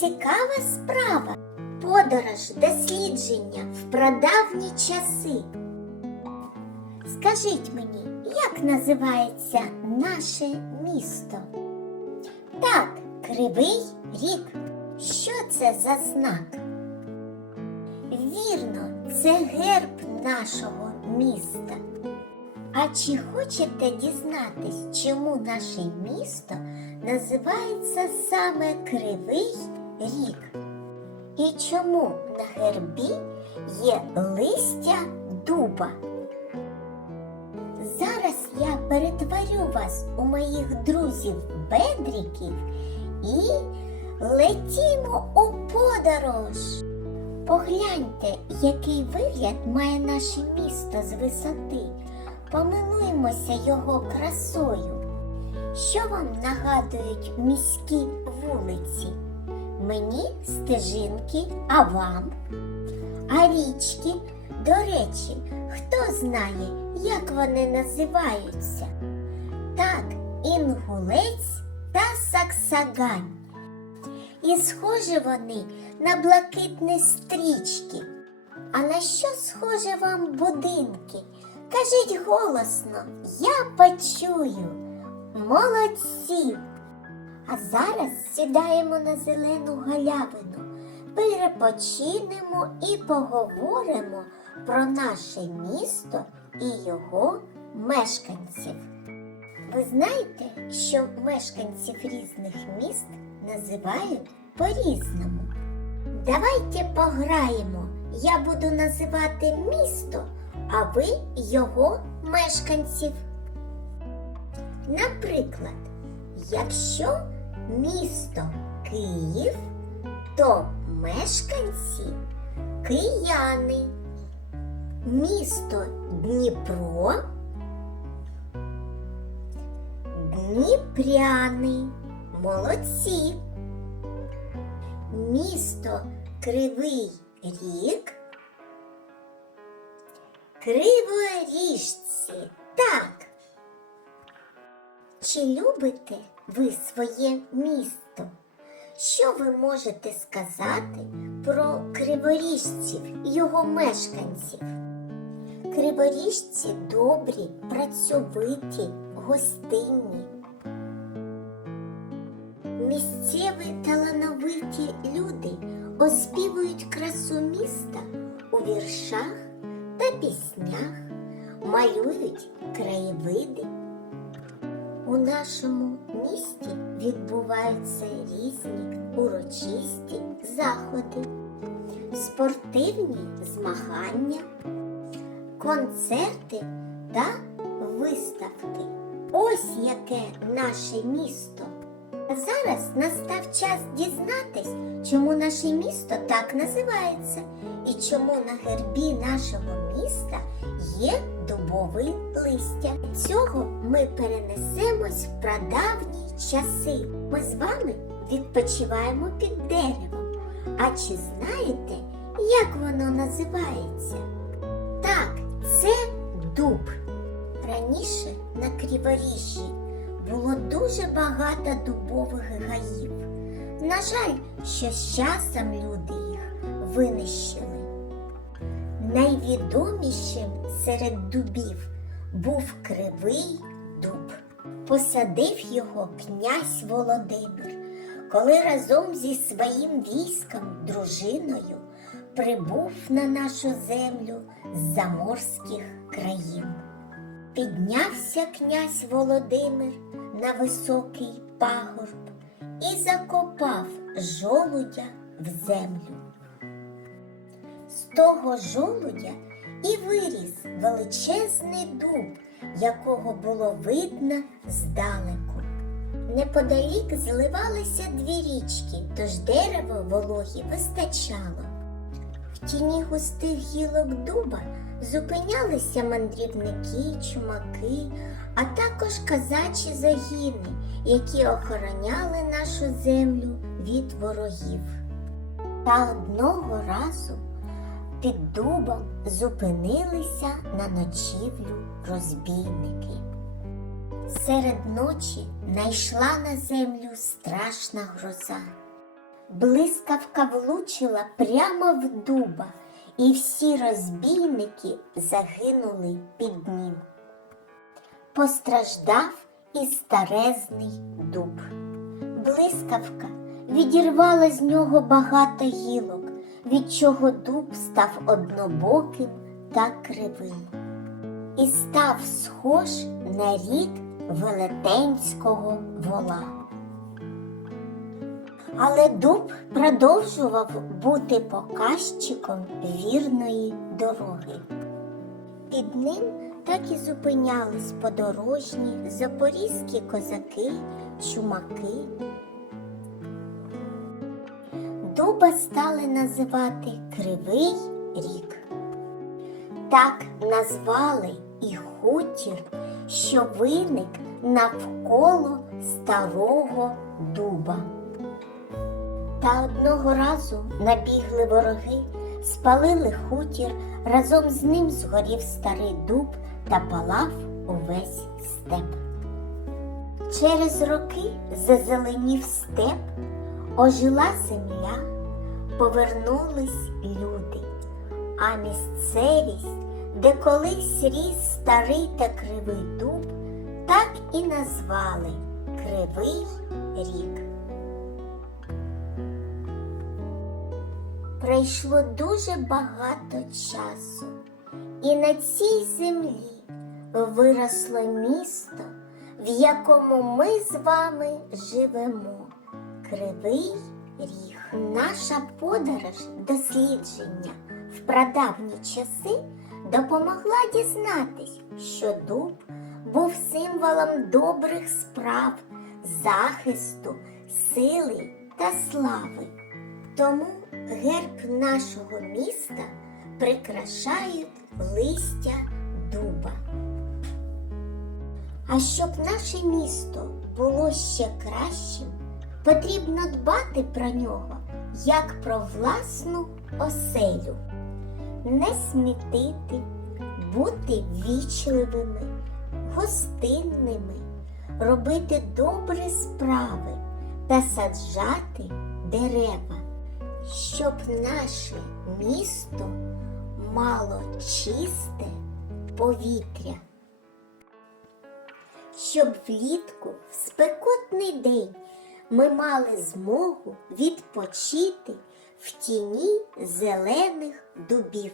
цікава справа. Подорож дослідження в прадавні часи. Скажіть мені, як називається наше місто? Так, Кривий Ріг. Що це за знак? Вірно, це герб нашого міста. А чи хочете дізнатись, чому наше місто називається саме Кривий Ріг? І чому на гербі є листя дуба? Зараз я перетворю вас у моїх друзів бедріків і летімо у подорож. Погляньте, який вигляд має наше місто з висоти. Помилуймося його красою. Що вам нагадують міські вулиці? Мені стежинки, а вам? А річки, до речі, хто знає, як вони називаються? Так, інгулець та саксагань. І схожі вони на блакитні стрічки. А на що схоже вам будинки? Кажіть голосно, я почую. Молодці! А зараз сідаємо на зелену галявину, перепочинемо і поговоримо про наше місто і його мешканців. Ви знаєте, що мешканців різних міст називають по-різному. Давайте пограємо. Я буду називати місто, а ви його мешканців. Наприклад, якщо місто Київ, то мешканці кияни. Місто Дніпро Дніпряни. Молодці. Місто Кривий Ріг. Криворіжці. Так. Чи любите ви своє місто? Що ви можете сказати про криворіжців, його мешканців? Криворіжці добрі, працьовиті, гостинні. Місцеві талановиті люди оспівують красу міста у віршах та піснях, малюють краєвиди. У нашому місті відбуваються різні урочисті заходи, спортивні змагання, концерти та виставки. Ось яке наше місто. А зараз настав час дізнатись, чому наше місто так називається і чому на гербі нашого міста є дубовий листя. Цього ми перенесемось в прадавні часи. Ми з вами відпочиваємо під деревом. А чи знаєте, як воно називається? Так, це дуб. Раніше на Криворіжжі було дуже багато дубових гаїв. На жаль, що з часом люди їх винищили. Найвідомішим серед дубів був кривий дуб. Посадив його князь Володимир, коли разом зі своїм військом, дружиною прибув на нашу землю з заморських країн. Піднявся князь Володимир на високий пагорб і закопав жолудя в землю. З того жолудя і виріс величезний дуб, якого було видно здалеку. Неподалік зливалися дві річки, тож дерево вологі вистачало. В тіні густих гілок дуба зупинялися мандрівники, чумаки, а також казачі загіни, які охороняли нашу землю від ворогів. Та одного разу під дубом зупинилися на ночівлю розбійники. Серед ночі найшла на землю страшна гроза. блискавка влучила прямо в дуба, і всі розбійники загинули під ним. Постраждав і старезний дуб. Блискавка відірвала з нього багато гілок, від чого дуб став однобоким та кривим. І став схож на рід велетенського вола. Але дуб продовжував бути показчиком вірної дороги. Під ним так і зупинялись подорожні запорізькі козаки, чумаки. Дуба стали називати Кривий Рік. Так назвали і хутір, що виник навколо старого дуба. Та одного разу набігли вороги, спалили хутір, разом з ним згорів старий дуб та палав увесь степ. Через роки зазеленів степ, ожила земля, повернулись люди, а місцевість, де колись ріс старий та кривий дуб, так і назвали Кривий Рік. Пройшло дуже багато часу, і на цій землі виросло місто, в якому ми з вами живемо. Кривий Ріг. Наша подорож дослідження в прадавні часи допомогла дізнатись, що дуб був символом добрих справ, захисту, сили та слави. Тому герб нашого міста прикрашають листя дуба. А щоб наше місто було ще кращим, потрібно дбати про нього як про власну оселю, не смітити, бути вічливими, гостинними, робити добрі справи та саджати дерева щоб наше місто мало чисте повітря, щоб влітку в спекотний день ми мали змогу відпочити в тіні зелених дубів.